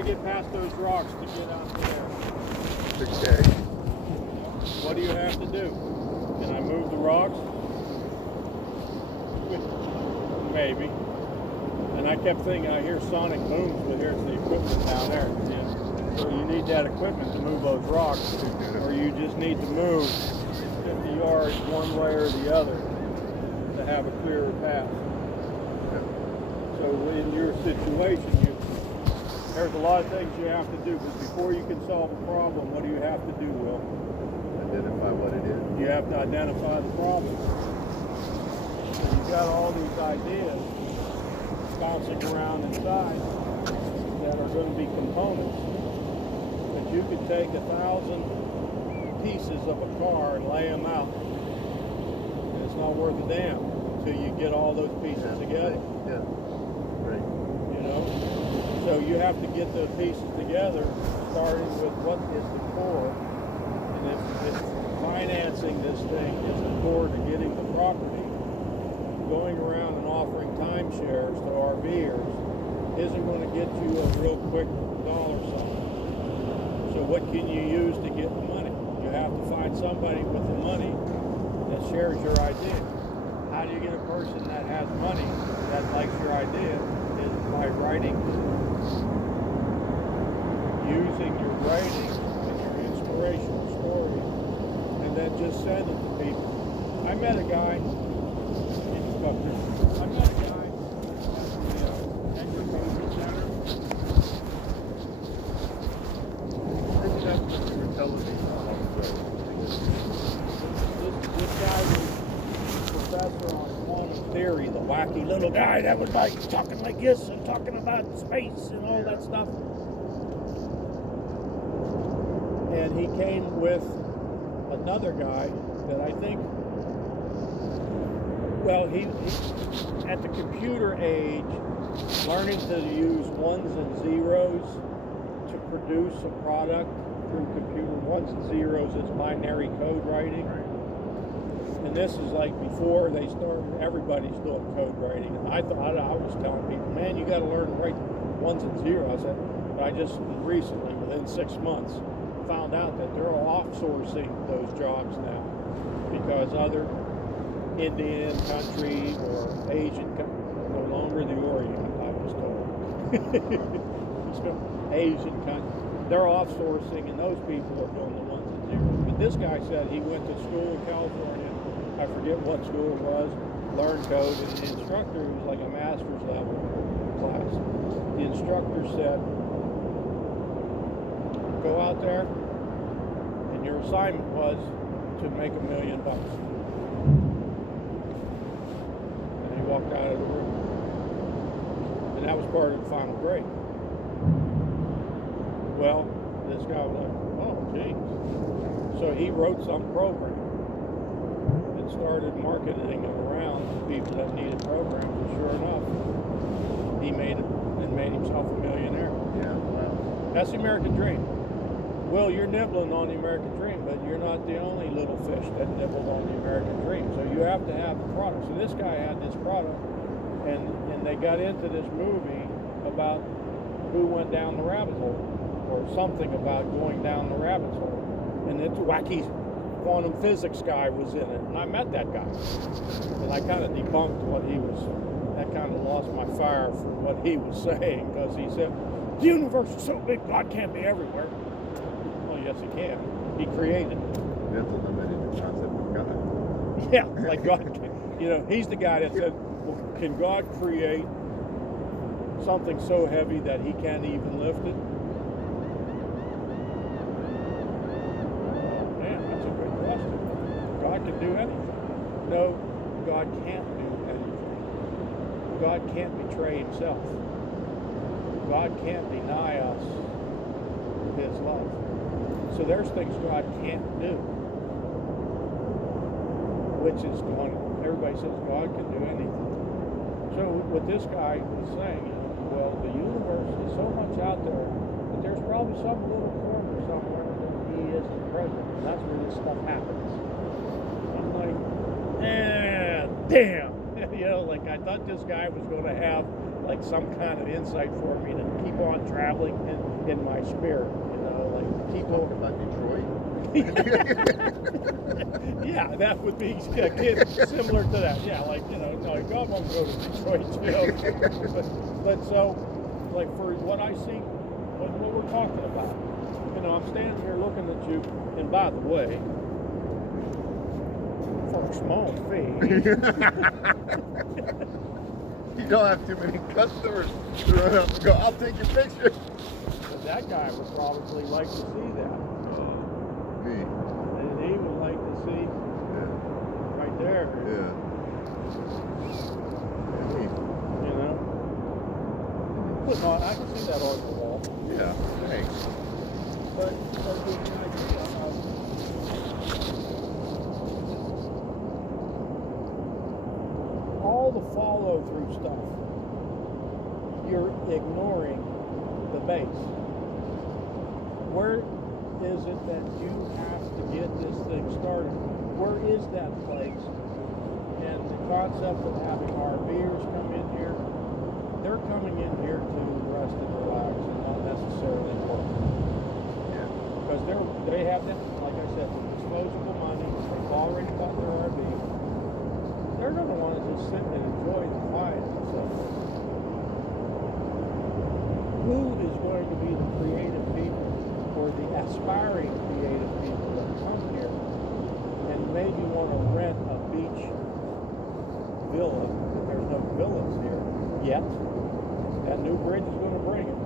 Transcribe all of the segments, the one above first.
to get past those rocks to get out there. Okay. What do you have to do? Can I move the rocks? Maybe. And I kept thinking, I hear sonic booms, but here's the equipment down there. Yeah. So you need that equipment to move those rocks, or you just need to move 50 yards one way or the other to have a clearer path. So in your situation, there's a lot of things you have to do, but before you can solve a problem, what do you have to do, Will? Identify what it is. You have to identify the problem. So you've got all these ideas bouncing around inside that are going to be components. But you could take 1,000 pieces of a car and lay them out. And it's not worth a damn until you get all those pieces together. Yeah. Right. You know? So you have to get those pieces together, starting with what is the core. And if financing this thing is the core to getting the property, going around and offering timeshares to RVers isn't going to get you a real quick dollar sign. So what can you use to get the money? You have to find somebody with the money that shares your idea. How do you get a person that has money that likes your idea? Is by writing, using your writing and your inspirational story, and then just send it to people. I met a guy, I met a guy at the agriculture center. I think that's what you were telling me. This guy was a professor on quantum theory, the wacky little guy that was like talking like this and talking about space and all that stuff. And he came with another guy that I think, well, he at the computer age, learning to use ones and zeros to produce a product through computer. Ones and zeros is binary code writing. And this is like before they started, everybody's doing code writing. And I thought, I was telling people, man, you got to learn to write ones and zeros. But I just recently, within 6 months, found out that they're all offsourcing those jobs now because other Indian country or Asian country, no longer the Orient, I was told. So, Asian country, they're offsourcing, and those people are doing the ones and zeros. But this guy said he went to school in California. I forget what school it was, learned code, and the instructor, it was like a master's level class. The instructor said, go out there, and your assignment was to make $1 million. And he walked out of the room. And that was part of the final grade. Well, this guy was like, oh, geez. So he wrote some program and started marketing them around to people that needed programs. And sure enough, he made it and made himself a millionaire. Yeah, wow. That's the American dream. Well, you're nibbling on the American dream, but you're not the only little fish that nibbled on the American dream. So you have to have the product. So this guy had this product, and they got into this movie about who went down the rabbit hole, or something about going down the rabbit hole. And it's wacky quantum physics guy was in it, and I met that guy. And I kind of debunked what he was, I kind of lost my fire for what he was saying, because he said, the universe is so big, God can't be everywhere. Yes, he can. He created it. That's a limited concept of God. Yeah, like God can. He's the guy that said, well, can God create something so heavy that he can't even lift it? Man, that's a good question. God can do anything. No, God can't do anything. God can't betray himself. God can't deny us his love. So there's things God can't do, which is going, everybody says God can do anything. So what this guy was saying, well, the universe is so much out there that there's probably some little corner somewhere that he isn't present, and that's where this stuff happens. I'm like, damn. Like I thought this guy was going to have like some kind of insight for me to keep on traveling in my spirit, like keep Talking on. about Detroit. Yeah, that would be similar to that. Yeah, like no, God won't go to Detroit, but so, like for what I see, what we're talking about, I'm standing here looking at you, and by the way, for a small fee. You don't have too many customers to run up and go, I'll take your picture. But that guy would probably like to see that. Me. And he would like to see right there. Yeah. Me. But no, I can see that on the wall. Yeah, thanks. But the idea of all the follow-through stuff, you're ignoring the base. Where is it that you have to get this thing started? Where is that place? And the concept of having RVers come in here, they're coming in here to rest and relax and not necessarily work. Yeah. Because they have that, like I said, disposable money. They've already bought their RV. They're going to want to just sit and enjoy the quiet themselves. Who is going to be the creative people or the aspiring creative people that come here and maybe want to rent a beach villa? There's no villas here yet. That new bridge is going to bring it.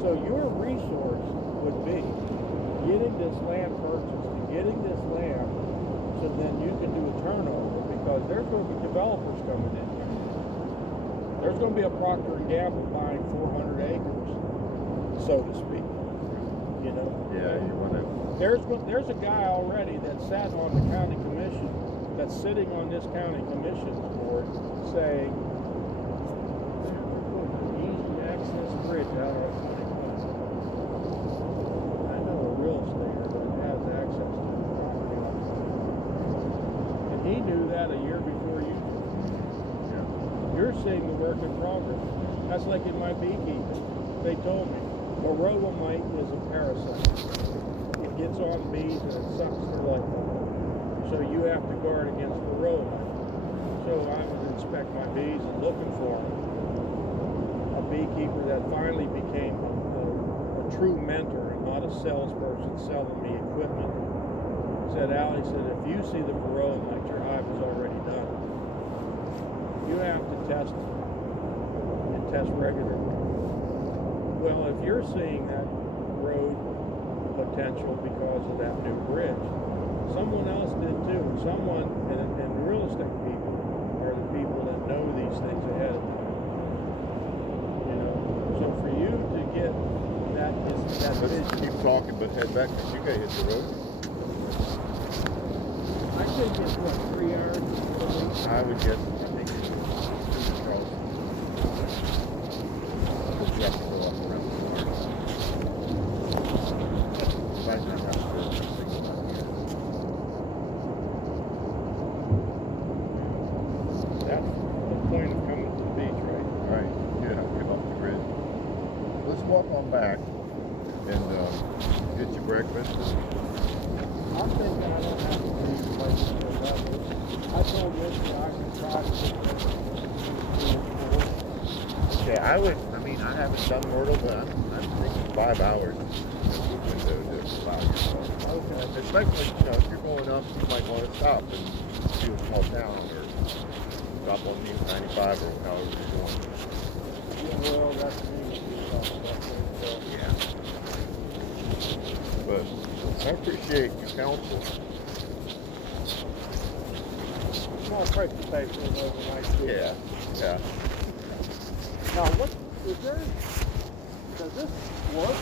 So your resource would be getting this land purchased and getting this land so then you can do a turnover, because there's going to be developers coming in here. There's going to be a Procter & Gamble buying 400 acres, so to speak. Yeah, you want to. There's a guy already that sat on the county commission, that's sitting on this county commission's board, saying, easy access bridge out of I know a real estater that has access to the property line. And he knew that a year before you did. Yeah. You're seeing the work in progress. That's like in my beekeeping. They told me, varroa mite is a parasite. It gets on bees and it sucks their life out. So you have to guard against varroa mite. So I would inspect my bees and looking for them. A beekeeper that finally became a true mentor and not a salesperson selling me equipment said, Al, he said, if you see the varroa mite, your hive is already done. You have to test and test regularly. Well, if you're seeing that road potential because of that new bridge, someone else did too. Someone, and real estate people are the people that know these things ahead of time. So for you to get that Let's vision, keep talking, but head back because you gotta hit the road. I think it's what, 3 hours? I would guess. I think it's Charles. Because you have to go up around the corner. Might not have to go things about here. That's the point of coming to the beach, right? All right, yeah, get off the grid. Let's walk on back and get your breakfast. I'm thinking I don't have to be like I told Mister I could try to get Okay, I haven't done Myrtle, but I'm thinking 5 hours. That's a good window to allow yourself. Okay. Especially, if you're going up, you might want to stop and see a small town or stop on the 95 or however you're going. Yeah, well, that's me. Yeah. But I appreciate your counsel. Small price to pay for an overnight stay. Yeah. Now, what is there? Does this work?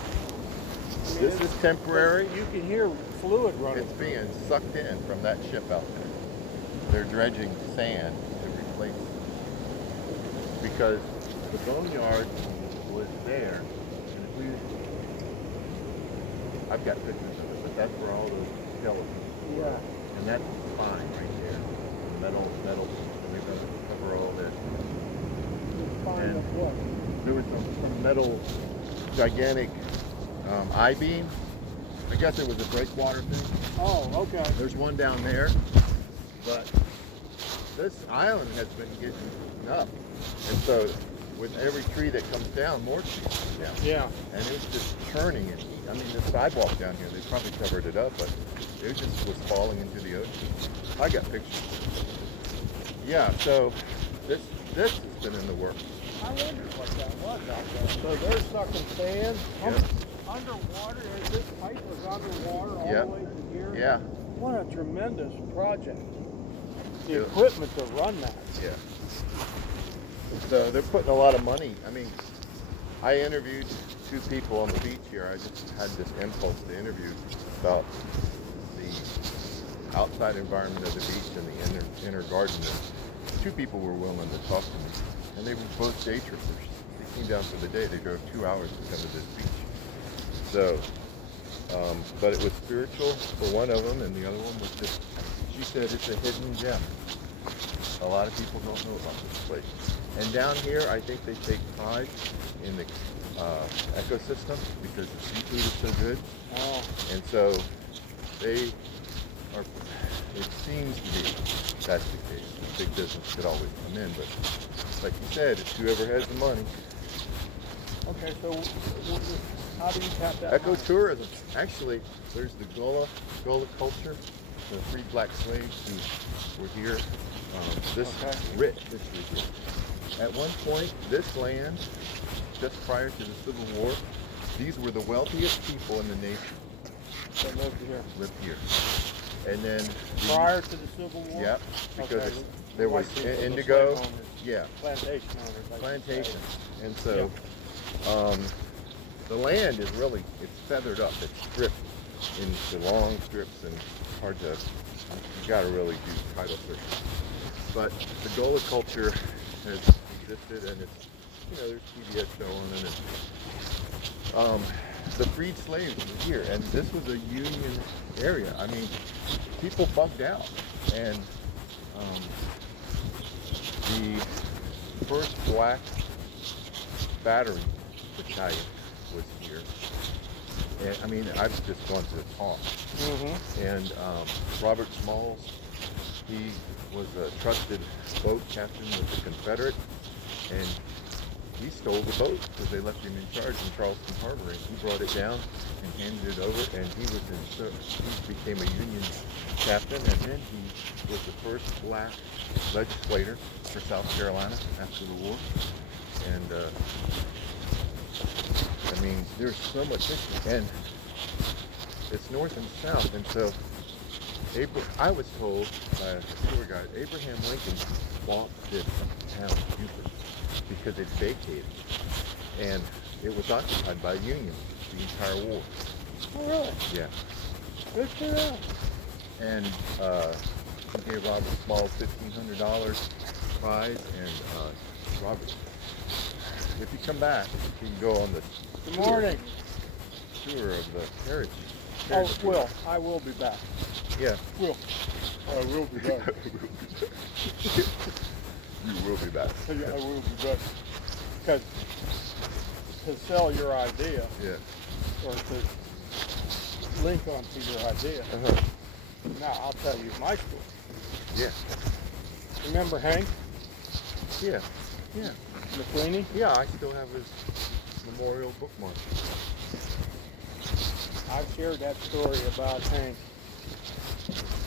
This is temporary. You can hear fluid running. It's being sucked in from that ship out there. They're dredging sand to replace it. Because the boneyard was there. And I've got pictures of it, but that's where all those skeletons were. Yeah. And that's fine right there. Metal, they're going to cover all this. kind And- of what? There was some metal, gigantic I-beam. I guess it was a breakwater thing. Oh, okay. There's one down there, but this island has been getting up. And so with every tree that comes down, more trees come down. Yeah. And it was just churning it. I mean, the sidewalk down here, they probably covered it up, but it just was falling into the ocean. I got pictures. Yeah, so this has been in the works. I wondered what that was out there. So they're sucking sand Yep. underwater. This pipe was underwater all Yep. the way to here. Yeah, What a tremendous project. The Yeah. equipment to run that. yeah. So they're putting a lot of money. I mean, I interviewed 2 people on the beach here. I just had this impulse to interview about the outside environment of the beach and the inner garden. And 2 people were willing to talk to me, and they were both day trippers. They came down for the day. They drove 2 hours to come to this beach. So, but it was spiritual for one of them, and the other one was just, she said it's a hidden gem. A lot of people don't know about this place. And down here, I think they take pride in the ecosystem because the seafood is so good. Oh, And so they are, it seems to be that's the case. The big business could always come in, but like you said, it's whoever has the money. okay. So how do you tap that money? Ecotourism. Actually, there's the Gullah culture, the free black slaves who were here. This Okay. rich history here. At one point, this land, just prior to the Civil War, these were the wealthiest people in the nation. They lived here Lived here. And then prior to the Civil War. Yep, because Okay. there was White people, the indigo. slave owners, Yeah, plantation owners. I should plantation. say. And so the land is really, it's feathered up. It's stripped into long strips, and hard to, you gotta really do title search. But the Gullah culture has existed, and it's, there's PBS show on it. And, the freed slaves were here, and this was a union area. I mean, people bugged out, and the first black battery battalion was here. And I mean, I've just gone to the talk. Mm-hmm. And Robert Smalls, he was a trusted boat captain with the Confederate, and he stole the boat because they left him in charge in Charleston Harbor, and he brought it down and handed it over, and he became a Union captain, and then he was the first black legislator for South Carolina after the war. And I mean, there's so much history, and it's north and south, and so I was told by a tour guide, Abraham Lincoln bought this town, Buford, because it vacated, and it was occupied by Union the entire war. Oh, really? Yeah. Good for them. And he gave Robert Smalls $1,500 prize, and Robert, if you come back, you can go on the Good morning. tour of the heritage. Oh, Will, I will be back. Yeah. Will. I will be back. You will be back. Yeah, I will be back. Because to sell your idea, Yeah. or to link onto your idea, Uh-huh. now I'll tell you my story. Yeah. Remember Hank Yeah. Yeah. McLeany? Yeah, I still have his memorial bookmark. I've shared that story about Hank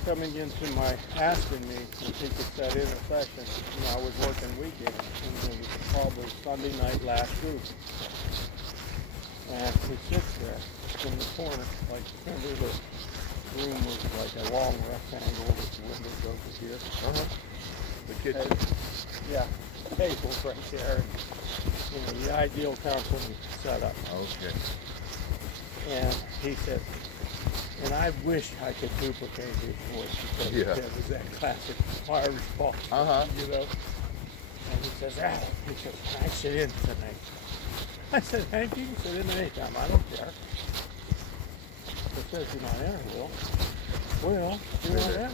coming into asking me if he could set intersection. I was working weekends, and it was probably Sunday night last week. And he sits there in the corner, like, remember the room was like a long rectangle with the windows over here. Uh-huh. The kitchen. Yeah, tables right there. And, the ideal council setup. Okay. And he said, and I wish I could duplicate his voice because Yeah. it was that classic Irish Paul, Uh-huh. And he says, can I sit in tonight? I said, Hank, you can sit in anytime. I don't care. He says, you're not in, Will. Well, you're not in.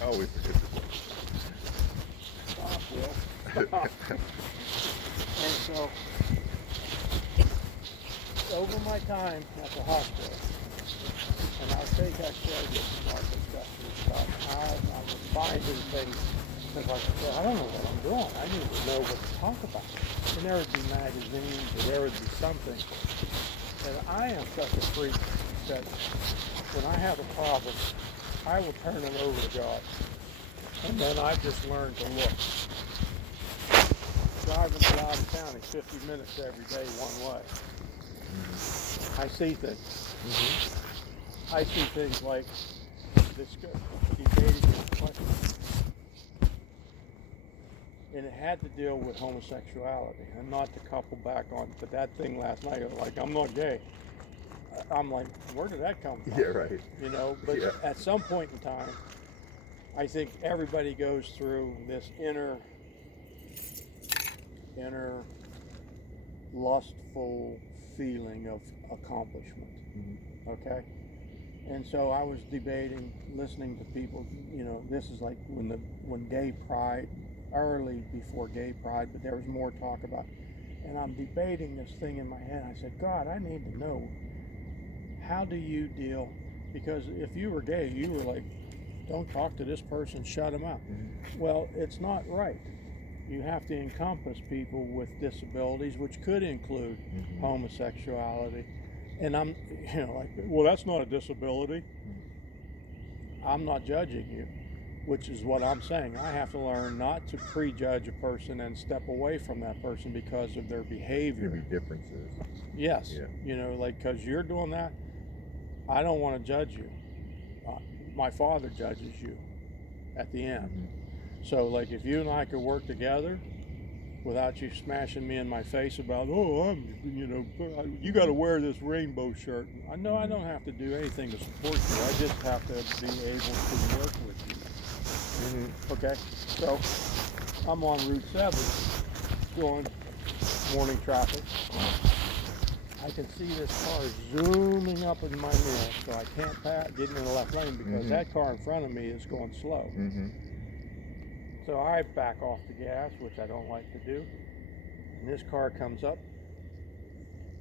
I always forget this one. will. And so, over my time at the hospital, and I think I shared this in our discussions about how I was finding things. And I said, well, I don't know what I'm doing. I need to know what to talk about. And there would be magazines, or there would be something. And I am such a freak that when I have a problem, I will turn it over to God. And then I just learned to look. Driving to Loudoun County 50 minutes every day one way. I see things. I see things like this debating this question. And it had to deal with homosexuality, and not to couple back on to that thing last night. Like, I'm not gay. I'm like, where did that come from? Yeah, right. You know, but Yeah. at some point in time, I think everybody goes through this inner lustful feeling of accomplishment. Okay? And so I was debating, listening to people, you know, this is like when gay pride, early before gay pride, but there was more talk about, and I'm debating this thing in my head. I said, God, I need to know, how do you deal, because if you were gay, you were like, don't talk to this person, shut them up. Well, it's not right. You have to encompass people with disabilities, which could include homosexuality. And I'm, you know, like, well, that's not a disability. I'm not judging you, which is what I'm saying. I have to learn not to prejudge a person and step away from that person because of their behavior. Maybe differences. Yes. Yeah. You know, like, because you're doing that, I don't want to judge you. My Father judges you at the end. So, like, if you and I could work together without you smashing me in my face about, oh, I'm, you know, you got to wear this rainbow shirt. I know I don't have to do anything to support you. I just have to be able to work with you. Okay? So, I'm on Route 7 going morning traffic. I can see this car zooming up in my mirror, so I can't get in the left lane because that car in front of me is going slow. So I back off the gas, which I don't like to do. And this car comes up,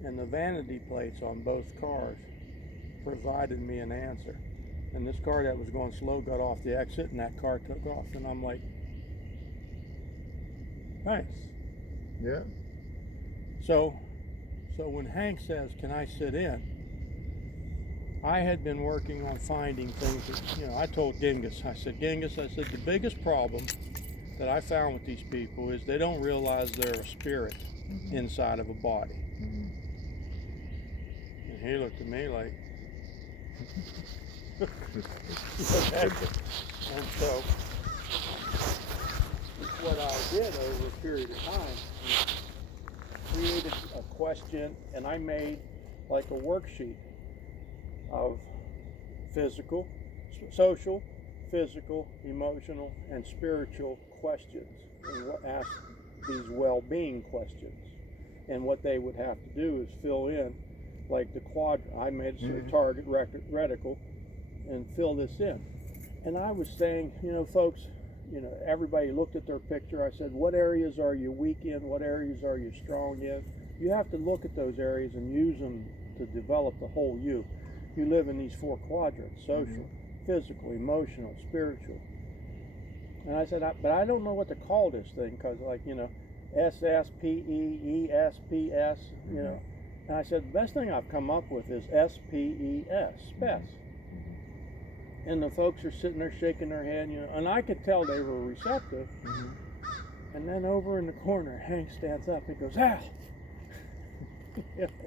and the vanity plates on both cars provided me an answer. And this car that was going slow got off the exit, and that car took off. And I'm like, thanks. Yeah. So when Hank says, can I sit in? I had been working on finding things that, you know, I told Genghis, I said, the biggest problem that I found with these people is they don't realize they're a spirit inside of a body. And he looked at me like, and so what I did over a period of time is created a question, and I made like a worksheet of physical, social, physical, emotional, and spiritual questions, and ask these well-being questions. And what they would have to do is fill in, like the quadrant. I made a target reticle and fill this in. And I was saying, you know, folks, you know, everybody looked at their picture. I said, what areas are you weak in? What areas are you strong in? You have to look at those areas and use them to develop the whole you. You live in these four quadrants: social, physical, emotional, spiritual. And I said, but I don't know what to call this thing, because, like, you know, SSPE, ESPS, you know. And I said, the best thing I've come up with is SPES, SPES. And the folks are sitting there shaking their head, you know, and I could tell they were receptive. And then over in the corner, Hank stands up and goes, Al!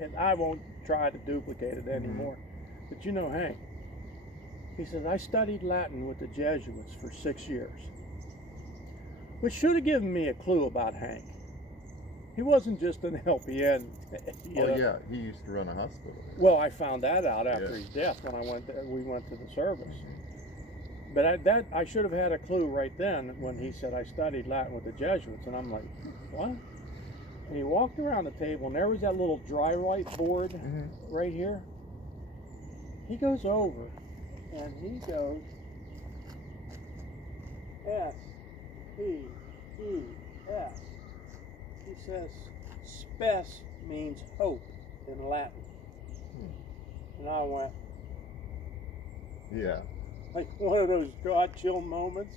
And I won't try to duplicate it anymore. But you know Hank, he says, I studied Latin with the Jesuits for 6 years. Which should have given me a clue about Hank. He wasn't just an LPN. Yeah, he used to run a hospital. Well, I found that out after his death when we went to the service. But I should have had a clue right then when he said, I studied Latin with the Jesuits. And I'm like, what? And he walked around the table, and there was that little dry light board right here. He goes over, and he goes, S-P-E-S. S-P-E-S. He says spes means hope in Latin. And I went, Yeah. like one of those God chill moments.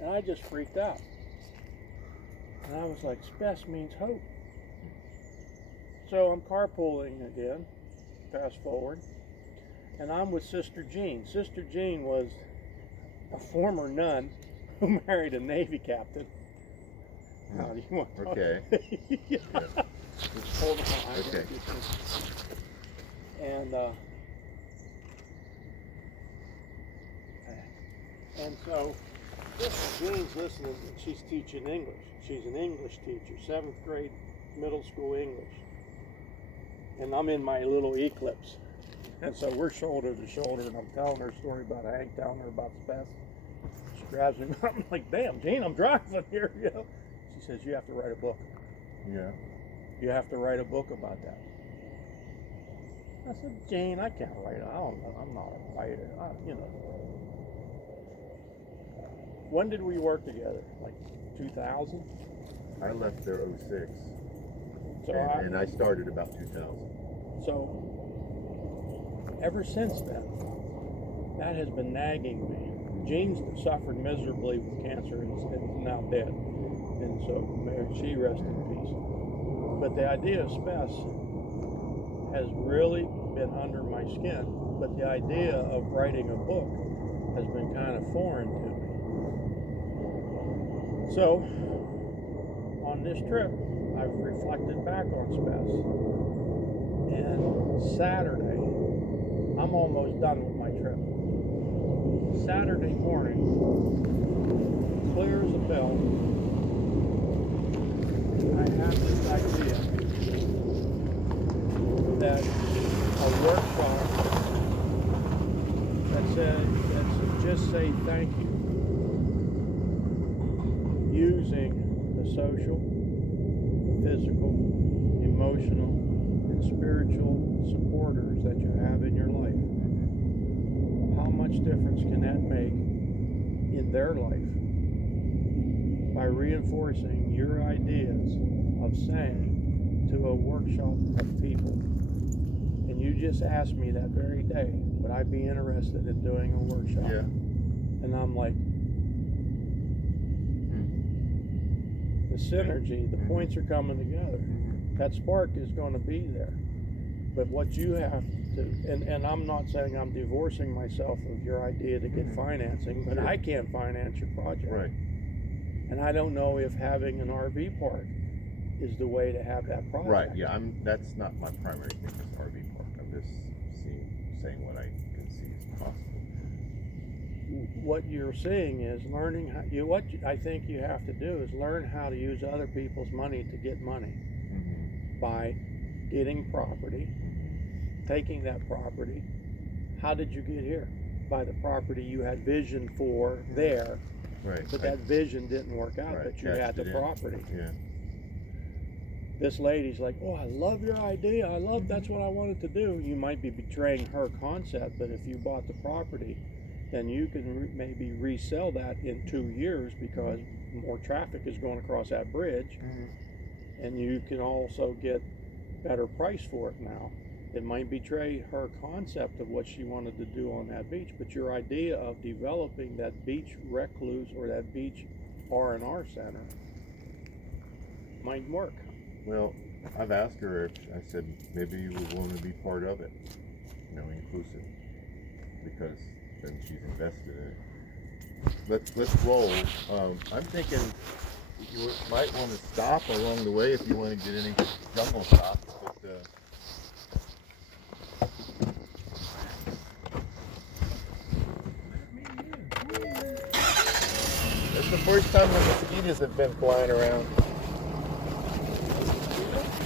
And I just freaked out. And I was like, spes means hope. So I'm carpooling again, fast forward, and I'm with Sister Jean. Sister Jean was a former nun who married a Navy captain. How do you want to talk? Okay. Yeah. Just hold on. Okay. And so Sister Jean's listening, and she's teaching English. She's an English teacher, 7th grade middle school English. And I'm in my little Eclipse. And so we're shoulder to shoulder, and I'm telling her a story about Hank, telling her about spes. She grabs me, I'm like, damn, Jean, I'm driving here, you know. She says, you have to write a book. Yeah. You have to write a book about that. I said, Jane, I can't write it. I don't know. I'm not a writer. You know. When did we work together? Like 2000? I left there 06. So and I started about 2000. So ever since then, that has been nagging me. Jean's suffered miserably with cancer and is now dead. And so may she rest in peace. But the idea of spes has really been under my skin. But the idea of writing a book has been kind of foreign to me. So on this trip, I've reflected back on spes. And Saturday, I'm almost done with my trip. Saturday morning, clear as a bell, I have this idea that a workshop that said just say thank you, using the social, physical, emotional, and spiritual supporters that you have in your life. How much difference can that make in their life by reinforcing your ideas of saying to a workshop of people? And you just asked me that very day, would I be interested in doing a workshop? Yeah. And I'm like, the synergy, the points are coming together. That spark is going to be there. But what you have to, and I'm not saying I'm divorcing myself of your idea to get financing, but I can't finance your project. Right. And I don't know if having an RV park is the way to have that project. Right. Yeah. That's not my primary thing. Is RV park. I'm just saying what I can see is possible. What you're saying is learning how. I think you have to do is learn how to use other people's money to get money by getting property, taking that property. How did you get here? By the property you had vision for there. Right. But that vision didn't work out, Right, but you had the property. Yeah. This lady's like, oh, I love your idea. That's what I wanted to do. You might be betraying her concept, but if you bought the property, then you can maybe resell that in 2 years because more traffic is going across that bridge. And you can also get better price for it now. It might betray her concept of what she wanted to do on that beach, but your idea of developing that beach recluse or that beach R&R center might work. Well, I've asked her if I said maybe you would want to be part of it, inclusive, because then she's invested in it. Let's roll. I'm thinking you might want to stop along the way if you want to get any jungle stops, but. It's the first time the mosquitoes have been flying around.